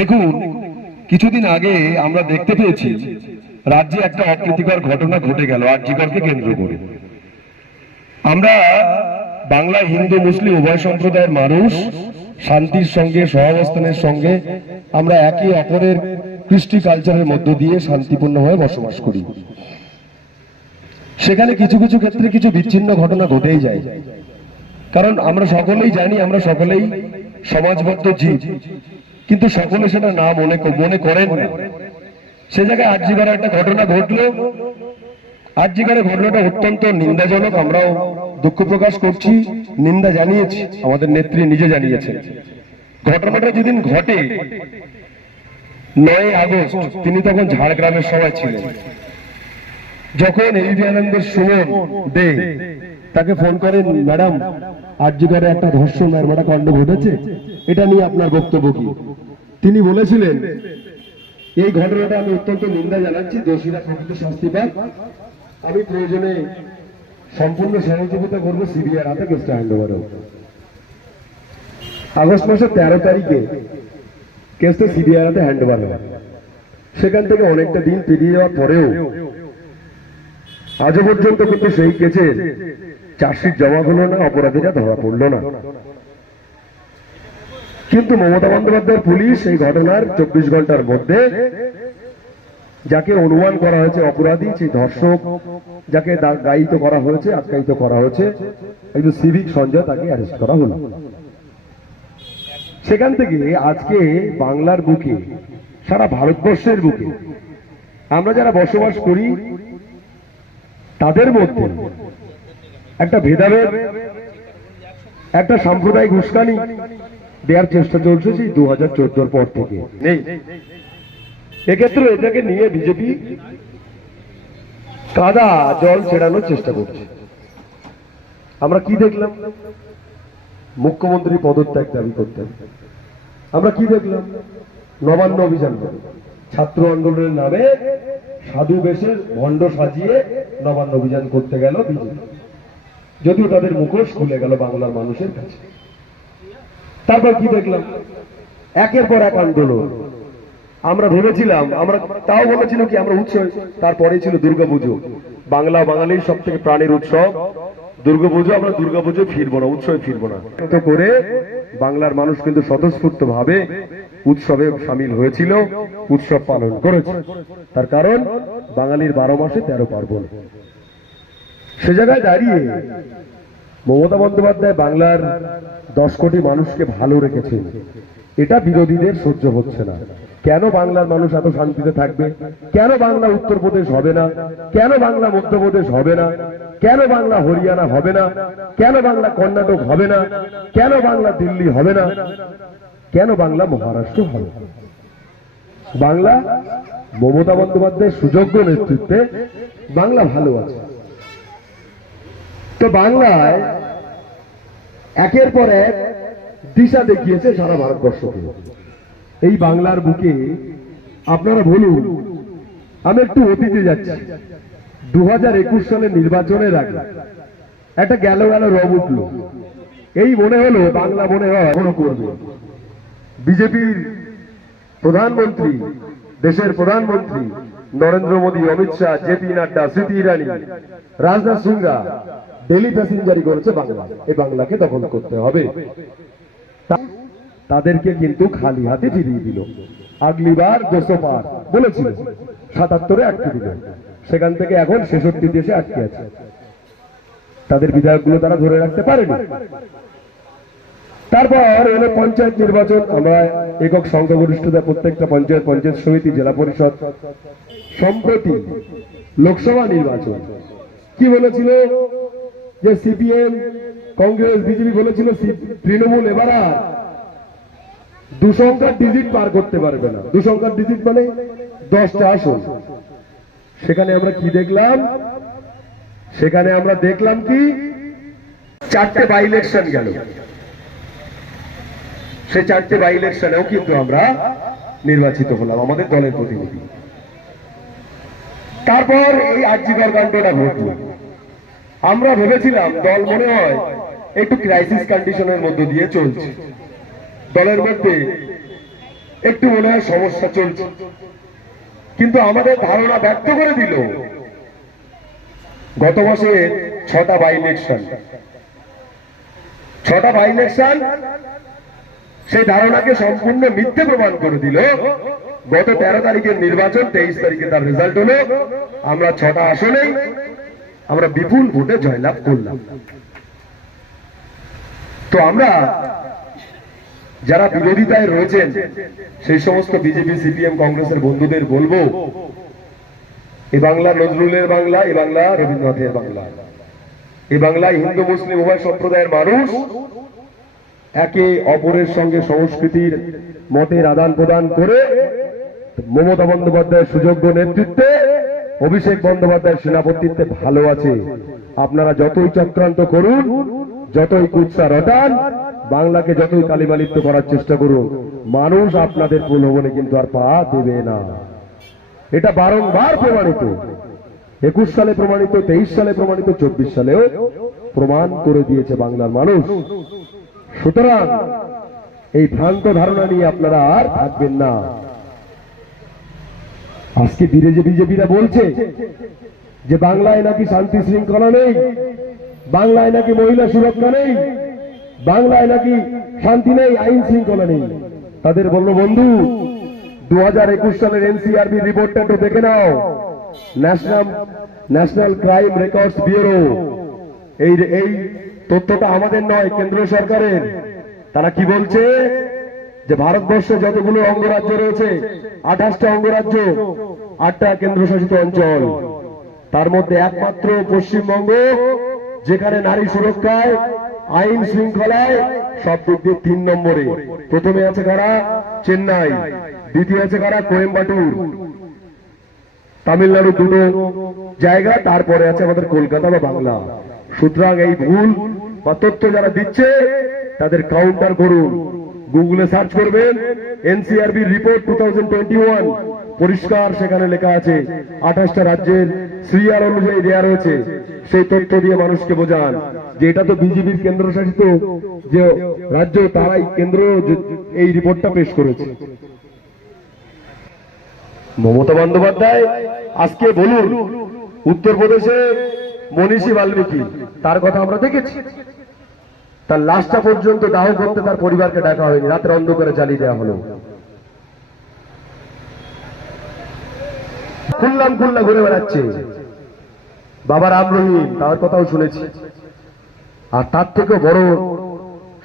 দেখুন, কিছুদিন আগে আমরা দেখতে পেয়েছি রাজ্যে একটা অপ্রীতিকর ঘটনা ঘটে গেল আরজিকরকে কেন্দ্র করে। আমরা বাংলা হিন্দু মুসলিম উভয় সম্প্রদায়ের মানুষ শান্তির সঙ্গে সহাবস্থানের সঙ্গে আমরা একে অপরের কৃষ্টি কালচারের মধ্য দিয়ে শান্তিপূর্ণভাবে বসবাস করি। সেখানে কিছু কিছু ক্ষেত্রে কিছু বিচ্ছিন্ন ঘটনা ঘটেই যায়, কারণ আমরা সকলেই জানি আমরা সকলেই সমাজবদ্ধ জীব, কিন্তু সকলে সেটা না মনে করেন না। সে জায়গায় আরজিকরে একটা ঘটনা ঘটলো। আরজিকরের ঘটনাটা অত্যন্ত নিন্দাজনক। আমরাও দুঃখ প্রকাশ করছি, নিন্দা জানিয়েছি, আমাদের নেত্রী নিজে জানিয়েছেন। ঘটনাটা যেদিন ঘটে 9 আগস্ট, তিনি তখন ঝাড়গ্রামের সভায় ছিলেন। যখন এবিপি আনন্দের সুমন দে তাকে ফোন করেন, ম্যাডাম আরজিকরে একটা ধর্ষণ মারমারা কাণ্ড ঘটেছে, এটা নিয়ে আপনার বক্তব্য কি? তিনি বলেছিলেন, এই ঘটনাটা আমি অত্যন্ত নিন্দা জানাচ্ছি, দোষীরা প্রকৃত শাস্তি পাক। আমি প্রয়োজনে সম্পূর্ণ সহযোগিতা করবো সিবিআই হাতে কেসটা হ্যান্ড ওভার হোক। আগস্ট মাসের 13 তারিখে কেসটা সিবিআই হাতে হ্যান্ড ওভার হয়। সেখান থেকে অনেকটা দিন পেরিয়ে যাওয়ার পরেও আজও পর্যন্ত কিন্তু সেই কেসের চার্জশিট জমা হলো না, অপরাধীরা ধরা পড়লো না। কিন্তু মমতা বন্দ্যোপাধ্যায়ের পুলিশ এই ঘটনার 24 ঘন্টার মধ্যে যাকে অনুমান করা হয়েছে অপরাধী, সেই ধর্ষক যাকে গায়িত করা হয়েছে, আখ্যায়িত করা হয়েছে, একজন সিভিক সঞ্জয়, তাকে অ্যারেস্ট করা হলো। সেখান থেকে আজকে বাংলার বুকে, সারা ভারতবর্ষের বুকে আমরা যারা বসবাস করি তাদের মধ্যে একটা ভেদাভেদ, একটা সাম্প্রদায়িক উস্কানি দেওয়ার চেষ্টা চলছে সেই 2014 পর থেকে নেই। এক্ষেত্রে এটাকে নিয়ে বিজেপি কাদা জল ছেড়ানোর চেষ্টা করছে। আমরা কি দেখলাম? মুখ্যমন্ত্রী পদত্যাগ দাবি করতেন। আমরা কি দেখলাম? নবান্ন অভিযান করে ছাত্র আন্দোলনের নামে সাধু বেশের ভণ্ড সাজিয়ে নবান্ন অভিযান করতে গেল বিজেপি, যদিও তাদের মুখোশ খুলে গেল বাংলার মানুষের কাছে। তারপর কি দেখলাম? একের পর এক আন্দোলন। আমরা ভেবেছিলাম, আমরা তাও বলেছিল কি আমরা উৎসব, তারপরে ছিল দুর্গাপুজো, বাংলা বাঙালির সব থেকে প্রাণের উৎসব দুর্গাপুজো। আমরা দুর্গাপুজো ফিরবো না, উৎসবে ফিরবো না তো করে বাংলার মানুষ কিন্তু স্বতঃস্ফূর্ত ভাবে উৎসবে সামিল হয়েছিল, উৎসব পালন করেছে। তার কারণ বাঙালির 12 মাসে 13 পার্বণ। সে জায়গায় দাঁড়িয়ে মমতা বন্দ্যোপাধ্যায় বাংলার 10 কোটি মানুষকে ভালো রেখেছেন, এটা বিরোধীদের সহ্য হচ্ছে না। কেন বাংলার মানুষ এত শান্তিতে থাকবে? কেন বাংলা উত্তরপ্রদেশ হবে না? কেন বাংলা মধ্যপ্রদেশ হবে না? কেন বাংলা হরিয়ানা হবে না? কেন বাংলা কর্ণাটক হবে না? কেন বাংলা দিল্লি হবে না? কেন বাংলা মহারাষ্ট্র হবে? বাংলা মমতা বন্দ্যোপাধ্যায়ের সুযোগ্য নেতৃত্বে বাংলা ভালো আছে। তো বাংলায় একের পর এক দিশা দেখিয়েছে সারা ভারতবর্ষকে। এই বাংলার বুকে আপনারা বলুন, আমি একটু অতীতে যাচ্ছি। 2021 সালের নির্বাচনের আগে একটা গেল রব উঠল। এই মনে হলো বাংলা মনে হয় এখনো করবে। বিজেপির প্রধানমন্ত্রী, দেশের প্রধানমন্ত্রী নরেন্দ্র মোদী, অমিত শাহ, জেপি নাড্ডা, স্মৃতি ইরানি, রাজনাথ সিংরা ডেলি প্যাসেঞ্জারি করেছে বাংলা। এই বাংলাকে দখল করতে হবে। তাদেরকে কিন্তু খালি হাতে ফিরিয়ে দিল। আগলিবার 200 পার বলেছিল, 77-এ আটকে দিল। সেখান থেকে এখন 66 দেশে আটকে আছে। তাদের বিধায়কগুলো তারা ধরে রাখতে পারেনি। তারপর হলো পঞ্চায়েত নির্বাচন। আমরা একক সংখ্যাগরিষ্ঠতা প্রত্যেকটা পঞ্চায়েত সমিতি, জেলা পরিষদ। সম্প্রতি লোকসভা নির্বাচন কি বলেছিল? যে সিপিএম, কংগ্রেস, বিজেপি বলেছিল তৃণমূল এবার আর 2 সংখ্যার ডিজিট পার করতে পারবে না। 2 সংখ্যার ডিজিট মানে 10টা আসন। সেখানে আমরা কি দেখলাম? সেখানে আমরা দেখলাম কি 4টে বাই ইলেকশন গেল। সেই 4টে বাই ইলেকশনেও কিন্তু আমরা নির্বাচিত হলাম, আমাদের দলের প্রতিনিধি। তারপর এই আরজিকর কাণ্ডটা ঘটল। আমরা ভেবেছিলাম দল মনে হয় একটু ক্রাইসিস কন্ডিশনের মধ্য দিয়ে চলছে। দলের মধ্যে একটু মনে হয় সমস্যা চলছে, কিন্তু আমাদের ধারণা ব্যক্ত করে দিল গত মাসে 6টা বাই ইলেকশন, সেই ধারণাকে সম্পূর্ণ মিথ্যে প্রমাণ করে দিল। গত 13 তারিখের নির্বাচন, 23 তারিখে তার রেজাল্ট হলো আমরা 6টা আসনেই আমরা বিপুল ভোটে জয়লাভ করলাম। তো আমরা যারা বিরোধিতায় রয়েছেন সেই সমস্ত বিজেপি, সিপিএম, কংগ্রেসের বন্ধুদের বলবো, এ বাংলা নজরুলের বাংলা, এ বাংলা রবীন্দ্রনাথের বাংলা, এ বাংলায় হিন্দু মুসলিম উভয় সম্প্রদায়ের মানুষ একে অপরের সঙ্গে সংস্কৃতির মতের আদান প্রদান করে মমতা বন্দ্যোপাধ্যায়ের সুযোগ্য নেতৃত্বে, অভিষেক বন্দ্যোপাধ্যায়ের সেনাপতিত্বে ভালো আছে। আপনারা যতই চক্রান্ত করুন, যতই কুৎসা রটান, বাংলাকে যতই কালিমালিপ্ত করার চেষ্টা করুন, মানুষ আপনাদের প্রলোভনে কিন্তু আর পা দেবে না। এটা বারংবার প্রমাণিত, 21 সালে প্রমাণিত, 23 সালে প্রমাণিত, 24 সালেও প্রমাণ করে দিয়েছে বাংলার মানুষ। সুতরাং এই ভ্রান্ত ধারণা নিয়ে আপনারা আর থাকবেন না। আজকে বিজেপিরা বলছে যে বাংলায় নাকি শান্তি শৃঙ্খলা নেই, বাংলায় নাকি মহিলা সুরক্ষা নেই, বাংলায় নাকি শান্তি নেই, আইন শৃঙ্খলা নেই। তাদের বললো, বন্ধু 2021 সালের এনসিআরবি রিপোর্টটা একটু দেখে নাও। ন্যাশনাল ক্রাইম রেকর্ডস ব্যুরো, এই তথ্যটা আমাদের নয়, কেন্দ্র সরকারের। তারা কি বলছে যে ভারতবর্ষে যতগুলো অঙ্গরাজ্য রয়েছে, 28টা অঙ্গরাজ্য, 8টা কেন্দ্রশাসিত অঞ্চল, তার মধ্যে একমাত্র পশ্চিমবঙ্গ যেখানে নারী সুরক্ষায়, আইন শৃঙ্খলায় সব দিক দিয়ে 3 নম্বরে। প্রথমে আছে কারা? চেন্নাই, দ্বিতীয় আছে কারা? কোয়েম্বাটুর, তামিলনাড়ু, 2টো জায়গা, তারপরে আছে আমাদের কলকাতা বা বাংলা। সুতরাং এই ভুল বা তথ্য যারা দিচ্ছে তাদের কাউন্টার করুন। গুগলে সার্চ করবেন এনসিআরবি রিপোর্ট 2021, পরিষ্কার সেখানে লেখা আছে 28টা রাজ্যের সিরিয়াল অনুযায়ী দেয়া রয়েছে। সেই তথ্য দিয়ে মানুষকে বোঝান যে এটা তো বিজেপির কেন্দ্রশাসিত যে রাজ্য, তারাই কেন্দ্র এই রিপোর্টটা পেশ করেছে। মমতা বন্দ্যোপাধ্যায় আজকে বলুন, উত্তরপ্রদেশে মনীষী বাল্মীকি, তার কথা আমরা দেখেছি, তার লাশটা পর্যন্ত দাহ করতে তার পরিবারকে ডাকা হয়নি, রাতের অন্ধকারে জ্বালিয়ে দেওয়া হলো। খুল্লা ঘুরে বেড়াচ্ছে বাবা রাম রহিম, তার কথাও শুনেছি। আর তার থেকে বড়,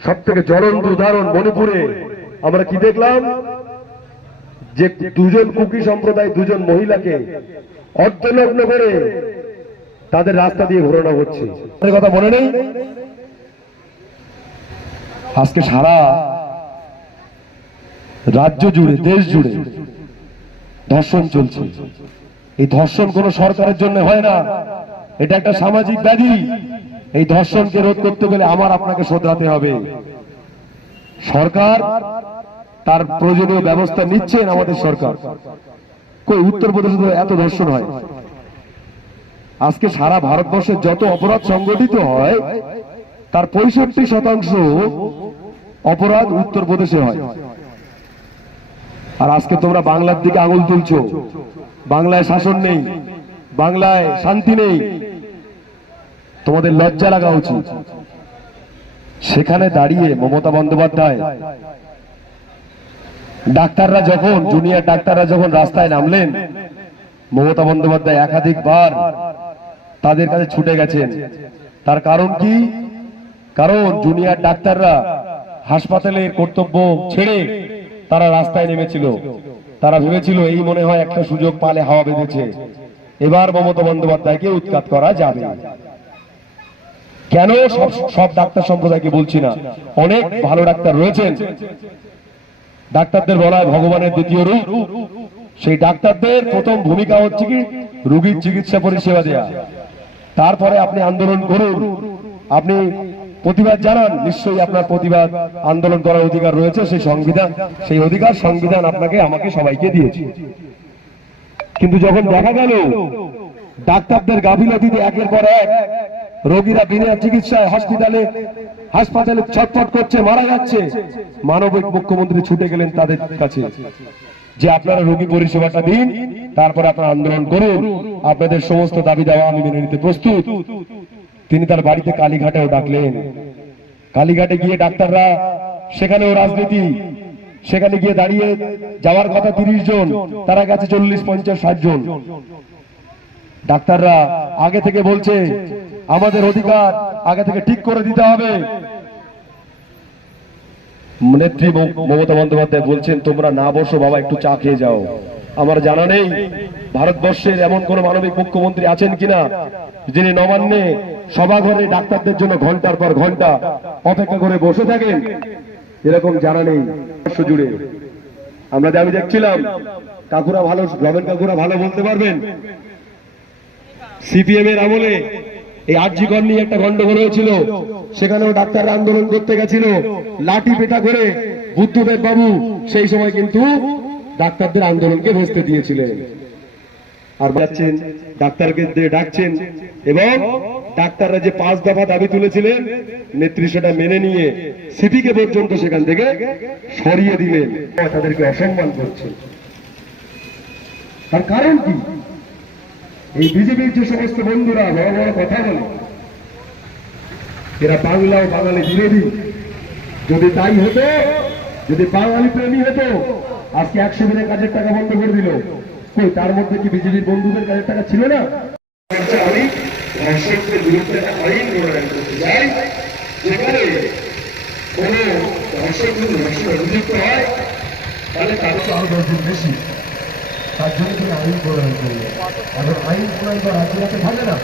সব থেকে জ্বলন্ত উদাহরণ মণিপুরে আমরা কি দেখলাম, যে 2জন কুকি সম্প্রদায় 2জন মহিলাকে অর্ধনগ্ন করে তাদের রাস্তা দিয়ে ঘোরানো হচ্ছে। কথা মনে নেই? আজকে সারা রাজ্য জুড়ে, দেশ জুড়ে ধর্ষণ চলছে। এই ধর্ষণ কোন সরকারের জন্য হয় না, এটা একটা সামাজিক ব্যাধি। এই ধর্ষণকে রোধ করতে গেলে আমার আপনাকে শোধরাতে হবে। সরকার তার প্রয়োজনীয় ব্যবস্থা নিচ্ছেন, আমাদের সরকার। কই উত্তরপ্রদেশে তো এত ধর্ষণ হয়। আজকে সারা ভারতবর্ষে যত অপরাধ সংগঠিত হয় তার 65% অপরাধ উত্তরপ্রদেশে হয়। আর আজকে তোমরা বাংলার দিকে আঙুল তুলছো, বাংলায় শাসন নেই, বাংলায় শান্তি নেই। তোমাদের লজ্জা লাগা উচিত। সেখানে দাঁড়িয়ে মমতা বন্দ্যোপাধ্যায়, ডাক্তাররা যখন, জুনিয়র ডাক্তাররা যখন রাস্তায় নামলেন, মমতা বন্দ্যোপাধ্যায় একাধিকবার তাদের কাছে ছুটে গেছেন। তার কারণ কি? কারণ জুনিয়র ডাক্তাররা হাসপাতালের কর্তব্য ছেড়ে তারা রাস্তায় নেমেছিল। তারা ভেবেছিল এই মনে হয় একটা সুযোগ পালে হাওয়া বেঁধেছে, এবার মমতা বন্দ্যোপাধ্যায়কে উৎখাত করা যাবে। কেন সব ডাক্তার সম্প্রদায়কে বলছি না, অনেক ভালো ডাক্তার রয়েছেন। ডাক্তারদের বলা হয় ভগবানের দ্বিতীয় রূপ। সেই ডাক্তারদের প্রথম ভূমিকা হচ্ছে কি, রোগীর চিকিৎসা পরিষেবা দেয়া। তারপরে আপনি আন্দোলন করুন, আপনি প্রতিবাদ জানান, নিশ্চয়ই আপনার প্রতিবাদ আন্দোলন করার অধিকার রয়েছে। সেই অধিকার সংবিধান আপনাকে, আমাকে, সবাইকে দিয়েছে। কিন্তু যখন দেখা গেল ডাক্তারদের গাফিলতিতে একের পর এক রোগীরা বিনা চিকিৎসায় হাসপাতালে ছটফট করছে, মারা যাচ্ছে, মানবিক মুখ্যমন্ত্রী ছুটে গেলেন তাদের কাছে যে আপনারা রোগী পরিষেবাটা দিন, তারপর আপনারা আন্দোলন করুন, আপনাদের সমস্ত দাবি দেওয়া আমি মেনে নিতে প্রস্তুত। তিনি তার বাড়িতে কালীঘাটেও ডাকলেন। কালীঘাটে গিয়ে ডাক্তাররা, সেখানেও রাজনীতি, সেখানে গিয়ে দাঁড়িয়ে যাওয়ার কথা 30 জন, তারা গেছে 40, 50, 60 জন। ডাক্তাররা আগে থেকে বলছে আমাদের অধিকার আগে থেকে ঠিক করে দিতে হবে। নেত্রী মমতা বন্দ্যোপাধ্যায় বলছেন তোমরা না বসো বাবা, একটু চা খেয়ে যাও। আমার জানা নেই ভারতবর্ষের এমন কোন মানবিক মুখ্যমন্ত্রী আছেন কিনা যিনি নবান্নে সভাঘরে ডাক্তারদের জন্য ঘন্টার পর ঘন্টা অপেক্ষা করে বসে থাকেন, এরকম জানা নেই। জুড়ে আমি দেখছিলাম কাকুরা ভালো, গ্রামের কাকুরা ভালো বলতে পারবেন, সিপিএম এর আমলে এই আরজি কর নিয়ে একটা গন্ডগোল হয়েছিল, সেখানেও ডাক্তাররা আন্দোলন করতে গেছিল লাঠি পেটা করে। বুদ্ধদেব বাবু সেই সময় কিন্তু ডাক্তারদের আন্দোলনকে ভেস্তে দিয়েছিলেন। আর যাচ্ছেন ডাক্তারকে ডাকছেন, এবং ডাক্তাররা যে 5 দফা দাবি তুলেছিলেন নেত্রী সেটা মেনে নিয়ে সিপিকে পর্যন্ত সেখান থেকে সরিয়ে দিলেন। তাদেরকে অসম্মান করছে। তার কারণ কি? এই বিজেপির যে সমস্ত বন্ধুরা বড় বড় কথা বলে, এরা বাংলা ও বাঙালি বিরোধী। যদি তাই হতো, যদি বাঙালি প্রেমী হতো, আজকে 100 দিনের কাজের টাকা বন্ধ করে দিল। কই তার মধ্যে কি বিজেপির বন্ধুদের কাজের টাকা ছিল না? আমি ধর্ষকদের বিরুদ্ধে আইন প্রণয়ন করতে চাই, যেখানে কোন ধর্ষক যদি ধর্ষণ অভিযুক্ত হয় তাহলে তার তো আরো 10 দিন বেশি। তার জন্য তিনি আইন প্রণয়ন করলেন। এখন আইন প্রণয়ন তো রাজ্যের কাছে থাকে না।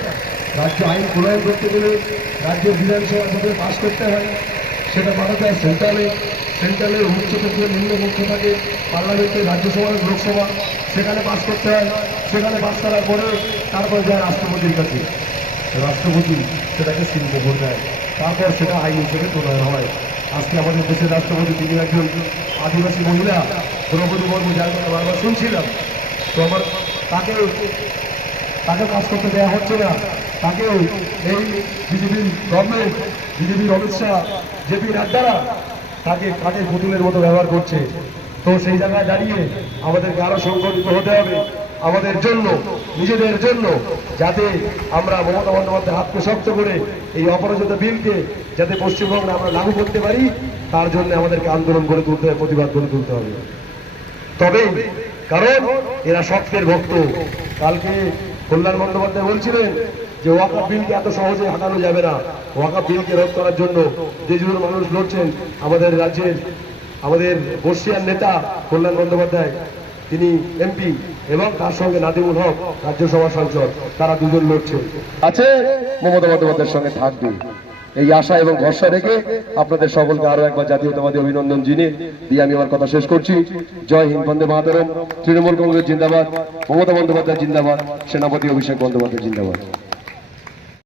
রাজ্য আইন প্রণয়ন করতে গেলে রাজ্যের বিধানসভা থেকে পাশ করতে হয়, সেটা পাঠাতে হয় সেন্ট্রালে। সেন্ট্রালের উচ্চ থেকে নিম্ন কক্ষ থাকে, পার্লামেন্টে, রাজ্যসভা, লোকসভা, সেখানে পাশ করতে হয়। সেখানে পাশ করার পরে তারপর যায় রাষ্ট্রপতির কাছে। রাষ্ট্রপতি সেটাকে সিলমোহর দেয়, তারপর সেটা আইন হিসেবে প্রণয়ন হয়। আজকে আমাদের দেশের রাষ্ট্রপতি তিনি একজন আদিবাসী মহিলা, দ্রৌপদী মুর্মু, যার কথা বারবার শুনছিলাম। তো আমার তাকে কাজ করতে দেওয়া হচ্ছে না। তাকে এই বিজেপির গভর্নমেন্ট, বিজেপির অমিত শাহ, জেপি নাড্ডারা তাকে কাঠের পুতুলের মতো ব্যবহার করছে। তো সেই জায়গায় দাঁড়িয়ে আমাদেরকে আরো সংগঠিত হতে হবে আমাদের জন্য, নিজেদের জন্য, যাতে আমরা মমতা বন্দ্যোপাধ্যায় হাতকে শক্ত করে এই অপরাজিত বিলকে যাতে পশ্চিমবঙ্গে আমরা লাগু করতে পারি, তার জন্য আমাদেরকে আন্দোলন গড়ে তুলতে হবে, প্রতিবাদ গড়ে তুলতে হবে। তবে কারণ এরা শক্তের ভক্ত। কালকে কল্যাণ বন্দ্যোপাধ্যায় বলছিলেন যে ওয়াকফ বিলকে এত সহজে হাঁটানো যাবে না। ওয়াকফ বিলকে রদ করার জন্য দেশজুড়ে মানুষ লড়ছেন। আমাদের রাজ্যের, আমাদের বর্ষিয়ার নেতা কল্যাণ বন্দ্যোপাধ্যায়, তিনি এমপি, এবং তার সঙ্গে নাদিমুল হক রাজ্যসভা সাংসদ, তারা দুজন লড়ছেন। আছে মমতা বন্দ্যোপাধ্যায়ের সঙ্গে থাকবে, এই আশা এবং ভরসা রেখে আপনাদের সকলকে আরো একবার জাতীয়তাবাদী অভিনন্দন দিয়ে আমি আমার কথা শেষ করছি। জয় হিন্দ, বন্দে মাতরম। তৃণমূল কংগ্রেস জিন্দাবাদ, মমতা বন্দ্যোপাধ্যায় জিন্দাবাদ, সেনাপতি অভিষেক বন্দ্যোপাধ্যায় জিন্দাবাদ।